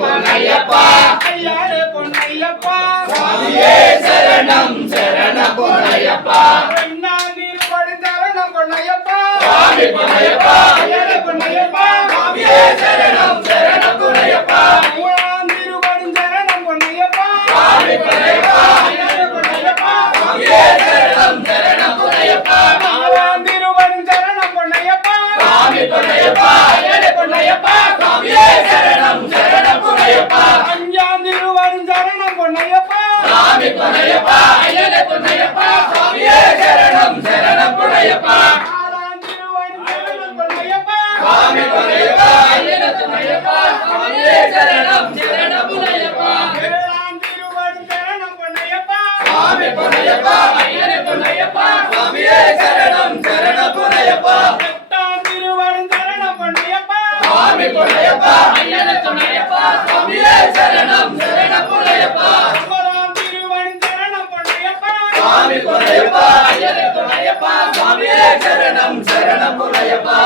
பொன்னையப்பா ஐயாரே பொன்னையப்பா சுவாமியே சரணம் சரணம் பொன்னையப்பா பெண்ணாதில் படுந்தரணம் பொன்னையப்பா சுவாமி பொன்னையப்பா ஐயாரே பொன்னையப்பா சுவாமியே சரணம் சரணம் பொன்னையப்பா மூலாந்திரு படுந்தரணம் பொன்னையப்பா சுவாமி பொன்னையப்பா ஐயாரே பொன்னையப்பா சுவாமியே சரணம் சரணம் பொன்னையப்பா மூலாந்திரு படுந்தரணம் பொன்னையப்பா சுவாமி பொன்னையப்பா ஐயனே பொன்னையப்பா சுவாமியே சரணம் சரணம் பொன்னையப்பா அஞ்சாந்திரு படுந்தரணம் பொன்னையப்பா சுவாமி பொன்னையப்பா ஐயனே பொன்னையப்பா சுவாமியே சரணம் சரணம் பொன்னையப்பா ஆறாந்திரு படுந்தரணம் பொன்னையப்பா சுவாமி பொன்னையப்பா ஐயனே பொன்னையப்பா சுவாமியே சரணம் சரணம் பொன்னையப்பா ஏழாந்திரு படுந்தரணம் பொன்னையப்பா சுவாமி பொன்னையப்பா ஐயனே பொன்னையப்பா சுவாமியே சரணம் சரணம் பொன்னையப்பா எட்டாந்திரு படுந்தரணம் பொன்னையப்பா சுவாமி பொன்னையப்பா ஐயனே பொன்னையப்பா சுவாமியே சரணம் சரணம் பொன்னையப்பா ஒன்பதாந்திரு படுந்தரணம் பொன்னையப்பா சுவாமி பொன்னையப்பா ஐயனே பொன்னையப்பா சுவாமியே சரணம் சரணம் பொன்னையப்பா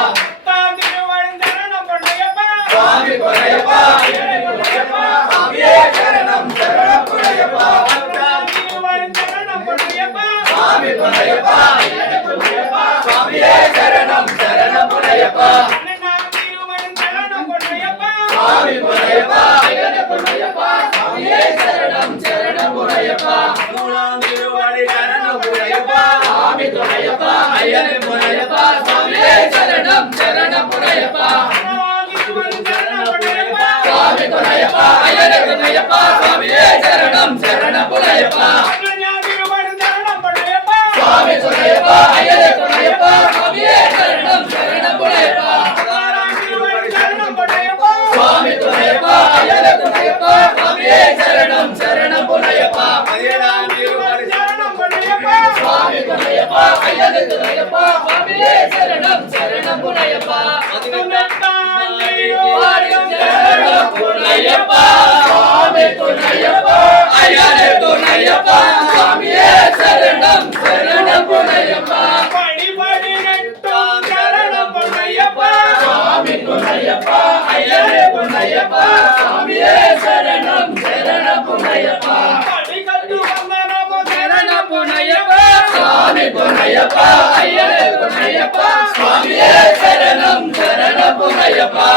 பத்தாந்திரு படுந்தரணம் பொன்னையப்பா சுவாமி பொன்னையப்பா ஐயனே பொன்னையப்பா சுவாமியே சரணம் சரணம் பொன்னையப்பா பத்தாந்திரு படுந்தரணம் பொன்னையப்பா சுவாமி பொன்னையப்பா ஐயனே பொன்னையப்பா சுவாமியே சரணம் சரணம் பொன்னையப்பா பன்னெண்டாந்திரு படுந்தரணம் பொன்னையப்பா சுவாமி பொன்னையப்பா ஐயனே பொன்னையப்பா சுவாமியே சரணம் சரணம் பொன்னையப்பா மூலாந்திரு படுந்தரணம் பொன்னையப்பா சுவாமி பொன்னையப்பா ஐயனே பொன்னையப்பா சுவாமியே சரணம் சரணம் பொன்னையப்பா பதினாலாந்திரு படுந்தரணம் பொன்னையப்பா சுவாமி பொன்னையப்பா ஐயனே பொன்னையப்பா சுவாமியே சரணம் சரணம் பொன்னையப்பா பதினஞ்சாந்திரு படுந்தரணம் பொன்னையப்பா சுவாமி பொன்னையப்பா ஐயனே பொன்னையப்பா சுவாமியே சரணம் சரணம் பொன்னையப்பா பதினாறாந்திரு படுந்தரணம் பொன்னையப்பா சுவாமி பொன்னையப்பா ஐயனே பொன்னையப்பா சுவாமியே சரணம் சரணம் பொன்னையப்பா பதினேழாந்திரு படுந்தரணம் பொன்னையப்பா சுவாமி பொன்னையப்பா ஐயனே பொன்னையப்பா சுவாமியே சரணம் சரணம் பொன்னையப்பா பதினெட்டாந்திரு சரணம் பொன்னையப்பா சுவாமி பொன்னையப்பா ஐயனே பொன்னையப்பா சுவாமியே சரணம் சரணம் பொன்னையப்பா படிபடினெட்டாம் சரணம் பொன்னையப்பா சுவாமி பொன்னையப்பா ஐயனே பொன்னையப்பா சுவாமியே சரணம் சரணம் பொன்னையப்பா படிகட்டு வந்தனமோ சரணம் பொன்னையப்பா சுவாமி பொன்னையப்பா ஐயனே பொன்னையப்பா சுவாமியே சரணம் சரணம் பொன்னையப்பா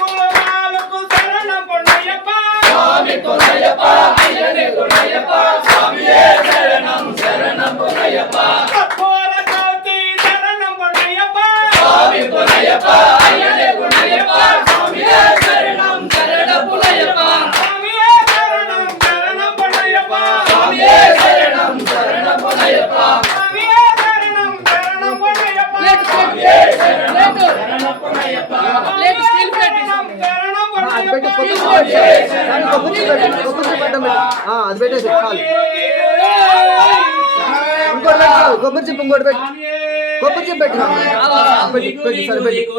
குலமாலுக்கு சரணம் பொன்னையப்பா சுவாமி பொன்னையப்பா ஐயனே பொன்னையப்பா சுவாமியே சரணம் சரணம் பொன்னையப்பா கற்பூர காந்தி சரணம் பொன்னையப்பா சுவாமி பொன்னையப்பா ஐயனே பொன்னையப்பா சுவாமியே சரணம் சரணம் பொன்னையப்பா சுவாமியே சரணம் சரணம் பொன்னையப்பா சுவாமியே சரணம் சரணம் பொன்னையப்பா சுவாமியே சரணம் சரணம் பொன்னையப்பா சுவாமியே சரணம் சரணம் பொன்னையப்பா అది పెట్టేసి కొబ్బరి చెప్పు ఇంకోటి పెట్టి కొబ్బరి చెప్పు పెట్టి పెట్టి సరే పెట్టి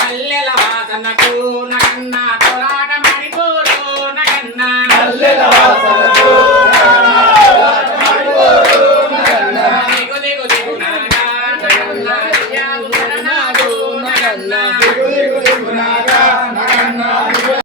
మల్లెల వాసనకు నగన్న కోలాట మణిపూరు నగన్న మల్లెల వాసన